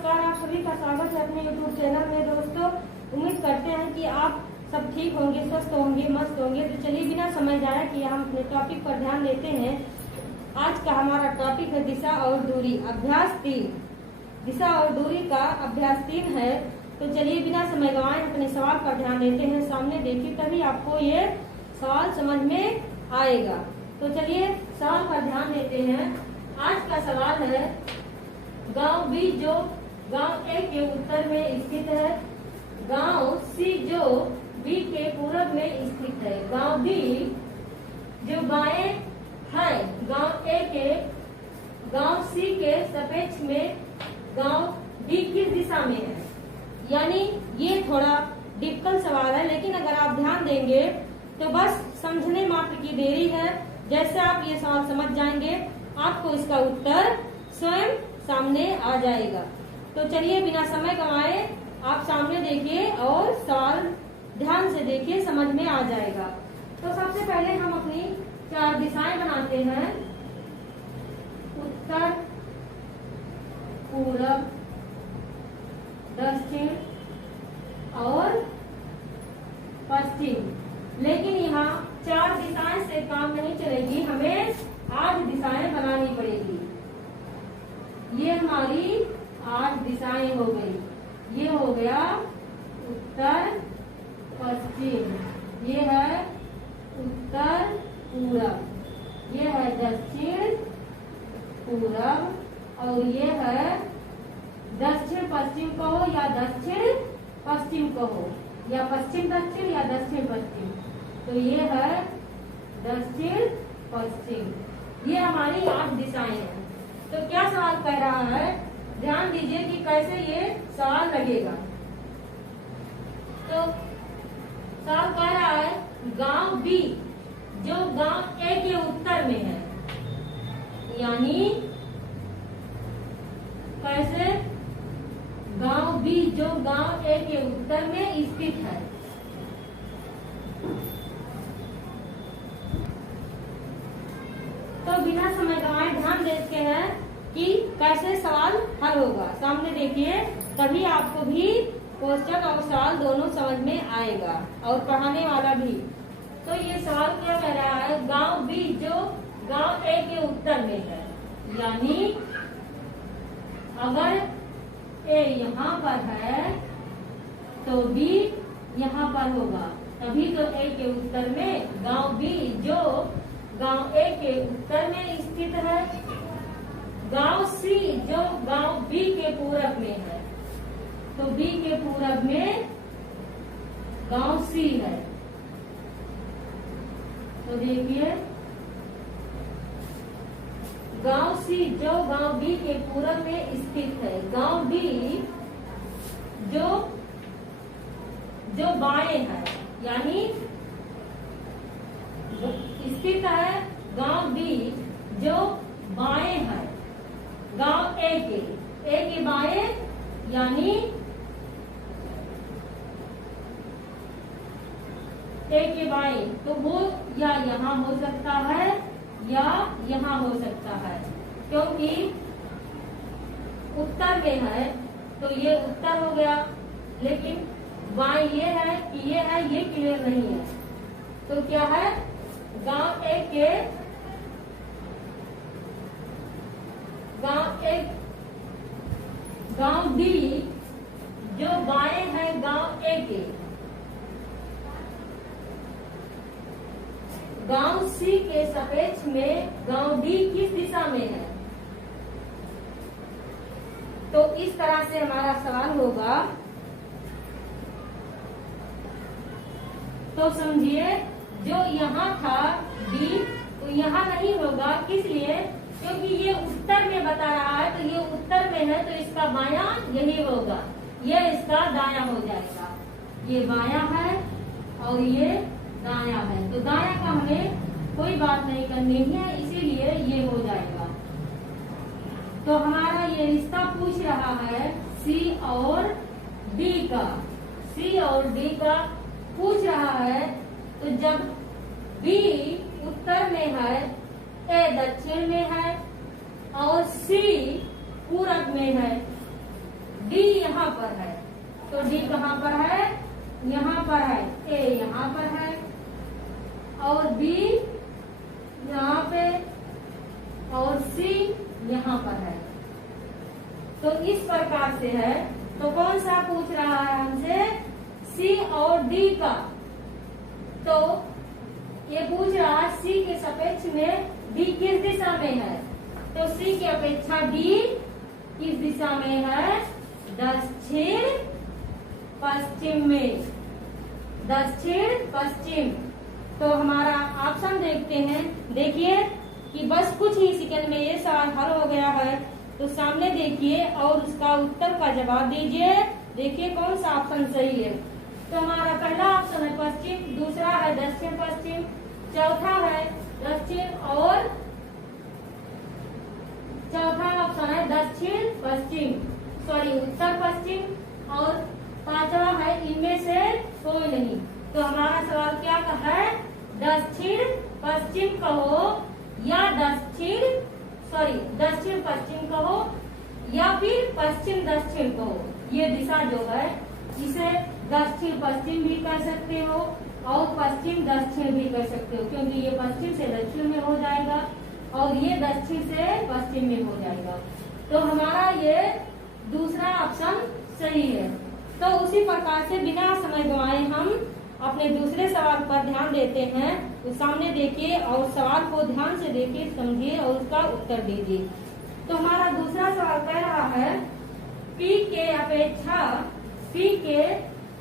नमस्कार, आप सभी का स्वागत है अपने YouTube चैनल में। दोस्तों, उम्मीद करते हैं कि आप सब ठीक होंगे, स्वस्थ होंगे, मस्त होंगे। तो चलिए बिना समय जाया किए हम अपने टॉपिक पर ध्यान देते हैं। आज का हमारा टॉपिक है दिशा और दूरी, अभ्यास 3। दिशा और दूरी का अभ्यास 3 है। तो चलिए बिना समय गंवाए अपने सवाल पर ध्यान देते हैं। सामने देखिए, तभी आपको ये सवाल समझ में आएगा। तो चलिए सवाल पर ध्यान देते हैं। आज का सवाल है, गांव बी जो गांव ए के उत्तर में स्थित है, गांव सी जो बी के पूरब में स्थित है, गांव बी जो बाएं है गांव ए के गांव सी के सापेक्ष में गांव डी किस दिशा में है। यानी ये थोड़ा डिफिकल्ट सवाल है, लेकिन अगर आप ध्यान देंगे तो बस समझने मात्र की देरी है। जैसे आप ये सवाल समझ जाएंगे, आपको इसका उत्तर स्वयं सामने आ जाएगा। तो चलिए बिना समय गंवाए आप सामने देखिए और सवाल ध्यान से देखिए, समझ में आ जाएगा। तो सबसे पहले हम अपनी 4 दिशाएं बनाते हैं, उत्तर, पूरब, दक्षिण और पश्चिम। लेकिन यहाँ 4 दिशाएं से काम नहीं चलेगी, हमें 8 दिशाएं बनानी पड़ेगी। ये हमारी 8 दिशाएं हो गई। ये हो गया उत्तर पश्चिम, ये है उत्तर पूरब, ये है दक्षिण पूरब, और ये है दक्षिण पश्चिम कहो या दक्षिण पश्चिम कहो, या पश्चिम दक्षिण या दक्षिण पश्चिम। तो ये है दक्षिण पश्चिम। ये हमारी 8 दिशाएं हैं। तो क्या सवाल कह रहा है, ध्यान दीजिए कि कैसे ये सवाल लगेगा। तो सवाल कह रहा है, गांव बी जो गांव ए के उत्तर में है, यानी कैसे, गांव बी जो गांव ए के उत्तर में स्थित है। तो बिना समय गंवाए ध्यान देते हैं कि कैसे सवाल हल होगा। सामने देखिए, तभी आपको भी क्वेश्चन और सवाल दोनों समझ में आएगा और पढ़ाने वाला भी। तो ये सवाल क्या कह रहा है, गांव बी जो गांव ए के उत्तर में है, यानी अगर ए यहाँ पर है तो बी यहाँ पर होगा, तभी तो ए के उत्तर में गांव बी जो गांव ए के उत्तर में स्थित है, गांव सी जो गांव बी के पूरब में है, तो बी के पूरब में गांव सी है। तो देखिए, गांव सी जो गांव बी के पूरब में स्थित है, गांव बी जो बाएं है, यानी स्थित है गांव बी जो बाएं है गांव ए के बाएं, यानी ए के बाएं, तो वो या यहाँ हो सकता है या यहाँ हो सकता है, क्योंकि उत्तर में है तो ये उत्तर हो गया, लेकिन बाएं ये है कि ये है, ये क्लियर नहीं है। तो क्या है, गांव डी जो बाएं है गांव ए के, गांव सी के सापेक्ष में गांव डी किस दिशा में है। तो इस तरह से हमारा सवाल होगा। तो समझिए, जो यहाँ था डी, तो यहाँ नहीं होगा, किस लिए, क्योंकि ये उत्तर में बता रहा है, तो ये उत्तर में है तो इसका बायां यही होगा, ये इसका दायां हो जाएगा। ये बायां है और ये दायां है, तो दायां का हमें कोई बात नहीं करनी है, इसीलिए ये हो जाएगा। तो हमारा ये रिश्ता पूछ रहा है सी और डी का, सी और डी का पूछ रहा है। तो जब बी उत्तर में है, ए दक्षिण में है और सी पूरब में है, यहाँ पर है, तो डी कहाँ पर है, यहाँ पर है, ए यहाँ पर है और बी यहाँ पे और सी यहाँ पर है। तो इस प्रकार से है। तो कौन सा पूछ रहा है हमसे, सी और डी का। तो ये पूछ रहा है सी के सापेक्ष में डी किस दिशा में है, तो सी की अपेक्षा डी किस दिशा में है, दक्षिण पश्चिम में, दक्षिण पश्चिम। तो हमारा ऑप्शन देखते हैं। देखिए कि बस कुछ ही सेकंड में ये सवाल हल हो गया है। तो सामने देखिए और उसका उत्तर का जवाब दीजिए। देखिए कौन सा ऑप्शन सही है। तो हमारा पहला ऑप्शन है पश्चिम, दूसरा है दक्षिण पश्चिम, चौथा है दक्षिण और चौथा ऑप्शन है दक्षिण पश्चिम, सॉरी उत्तर पश्चिम, और पांचवा है इनमें से कोई नहीं। तो हमारा सवाल क्या है, दक्षिण पश्चिम कहो या दक्षिण पश्चिम कहो या फिर पश्चिम दक्षिण कहो। ये दिशा जो है इसे दक्षिण पश्चिम भी कर सकते हो और पश्चिम दक्षिण भी कर सकते हो, क्योंकि ये पश्चिम से दक्षिण में हो जाएगा और ये दक्षिण से पश्चिम में हो जाएगा। तो हमारा ये दूसरा ऑप्शन सही है। तो उसी प्रकार से बिना समय गंवाए हम अपने दूसरे सवाल पर ध्यान देते हैं। तो सामने देखिए और सवाल को ध्यान से देखिए, समझिए और उसका उत्तर दीजिए। तो हमारा दूसरा सवाल कह रहा है P के अपेक्षा P के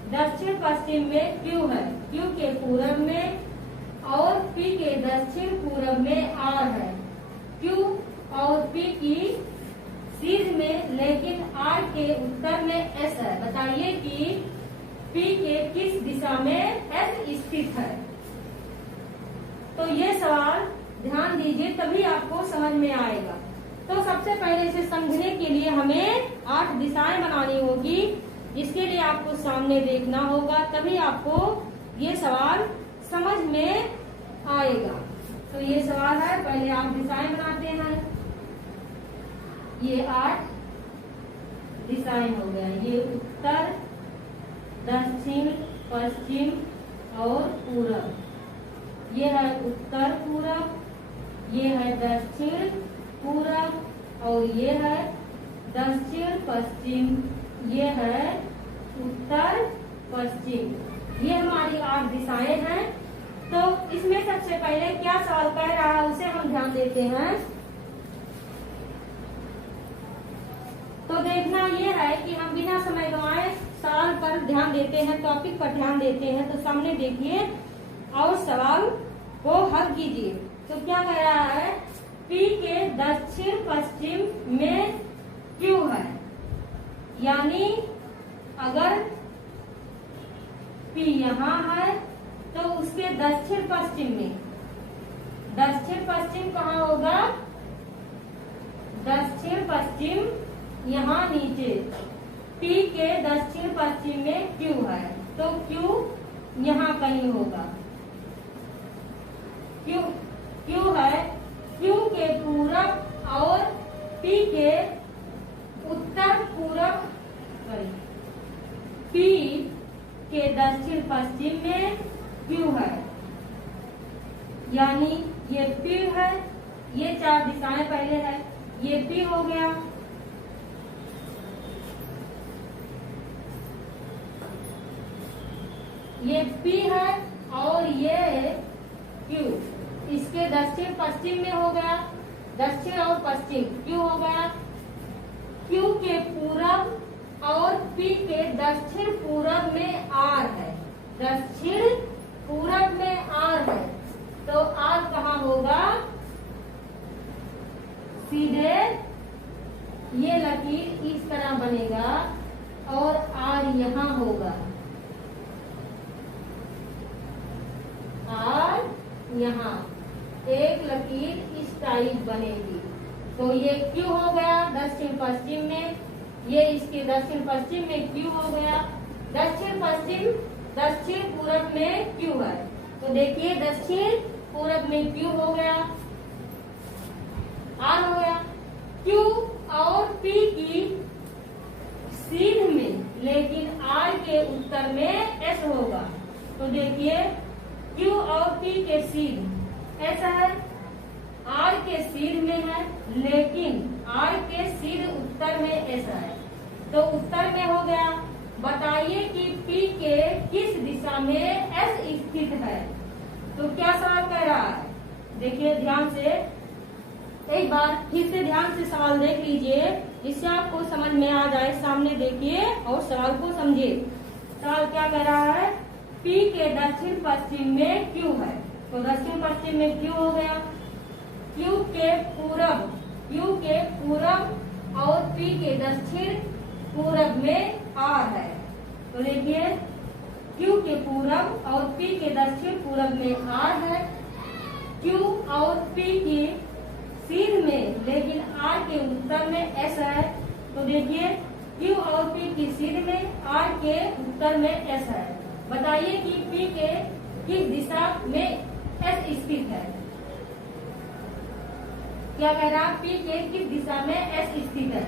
दक्षिण पश्चिम में Q है, Q के पूरब में, और P के दक्षिण पूरब में R है। Q और P की सीध में लेकिन R के उत्तर में S है। बताइए कि P के किस दिशा में S स्थित है। तो ये सवाल ध्यान दीजिए तभी आपको समझ में आएगा। तो सबसे पहले इसे समझने के लिए हमें 8 दिशाएं बनानी होगी, जिसके लिए आपको सामने देखना होगा, तभी आपको ये सवाल समझ में आएगा। तो ये सवाल है, पहले आप दिशाएं बनाते हैं। ये 8 दिशाएं हो गया, ये उत्तर, दक्षिण, पश्चिम और पूरब। ये है उत्तर पूरब, ये है दक्षिण पूरब और ये है दक्षिण पश्चिम, ये है उत्तर पश्चिम। ये हमारी 8 दिशाएं हैं। तो इसमें सबसे पहले क्या सवाल कह रहा है उसे हम ध्यान देते हैं। तो देखना ये है कि हम बिना समय गंवाए सवाल पर ध्यान देते हैं, टॉपिक पर ध्यान देते हैं। तो सामने देखिए और सवाल को हल कीजिए। तो क्या कह रहा है, P के दक्षिण पश्चिम में Q है, यानी अगर P यहाँ है तो उसके दक्षिण पश्चिम में, दक्षिण पश्चिम कहाँ होगा, दक्षिण पश्चिम यहाँ नीचे, P के दक्षिण पश्चिम में Q है, तो Q यहाँ कहीं होगा। Q है, Q के पूरब और P के उत्तर पूरब, P के दक्षिण पश्चिम में Q है, यानी ये P है। ये 4 दिशाएं पहले है, ये P हो गया, ये P है और ये Q इसके दक्षिण पश्चिम में हो गया, दक्षिण और पश्चिम Q हो गया। Q के पूरब और P के दक्षिण पूरब में R है, दक्षिण पूरब में R है, तो R कहाँ होगा, सीधे ये लकीर इस तरह बनेगा और R यहाँ होगा, R यहाँ एक लकीर इस टाइप बनेगी। तो ये Q हो गया दक्षिण पश्चिम में, ये इसके दक्षिण पश्चिम में Q हो गया, दक्षिण पश्चिम दक्षिण पूरब में Q है। तो देखिए दक्षिण पूरब में Q हो गया, R हो गया। Q और P की सीध में के उत्तर में एस होगा। तो देखिए क्यू और पी के सीध ऐसा है, आर के सीध में है, लेकिन आर के सीध उत्तर में ऐसा है। तो उत्तर में हो गया। बताइए कि पी के किस दिशा में एस स्थित है। तो क्या सवाल कह रहा है, देखिए ध्यान से, एक बार फिर से ध्यान से सवाल देख लीजिए, जिससे आपको समझ में आ जाए। सामने देखिए और सवाल को समझिए। सवाल क्या कह रहा है, पी के दक्षिण पश्चिम में क्यू है। तो दक्षिण पश्चिम में क्यू हो गया, क्यू के पूरब और पी के दक्षिण पूरब में आर है। तो देखिए क्यू के पूरब और पी के दक्षिण पूरब में आर है, क्यू और पी की सीध में, लेकिन आर के उत्तर में एस है। तो देखिए क्यू और पी की सीध में, आर के उत्तर में एस है। बताइए कि पी के किस दिशा में एस स्थित है। क्या कह रहा, पी के किस दिशा में एस स्थित है।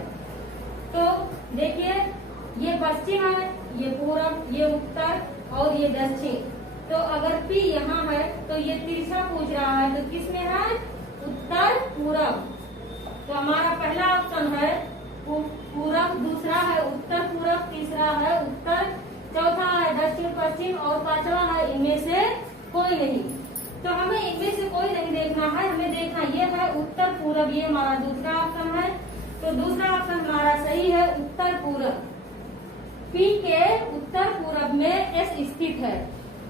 तो देखिए ये पश्चिम है, ये पूरब, ये उत्तर और ये दक्षिण। तो अगर P यहाँ है तो ये तिरछा पूछ रहा है, तो किस में है, उत्तर पूरब। तो हमारा पहला ऑप्शन है पूरब, दूसरा है उत्तर पूरब, तीसरा है उत्तर, चौथा है दक्षिण पश्चिम और पांचवा है इनमें से कोई नहीं। तो हमें इनमें से कोई नहीं देखना है, हमें देखना ये है उत्तर पूरब, ये हमारा दूसरा ऑप्शन है। तो दूसरा ऑप्शन हमारा सही है, उत्तर पूरब। पी के उत्तर पूरब में एस स्थित है।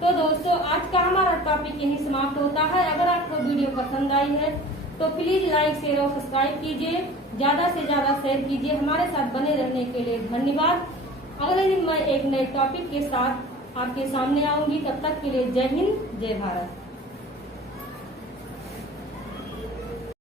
तो दोस्तों आज का हमारा टॉपिक यही समाप्त होता है। अगर आपको वीडियो पसंद आई है तो प्लीज लाइक, शेयर और सब्सक्राइब कीजिए, ज्यादा से ज्यादा शेयर कीजिए। हमारे साथ बने रहने के लिए धन्यवाद। अगले दिन मैं एक नए टॉपिक के साथ आपके सामने आऊंगी। तब तक के लिए जय हिंद, जय भारत।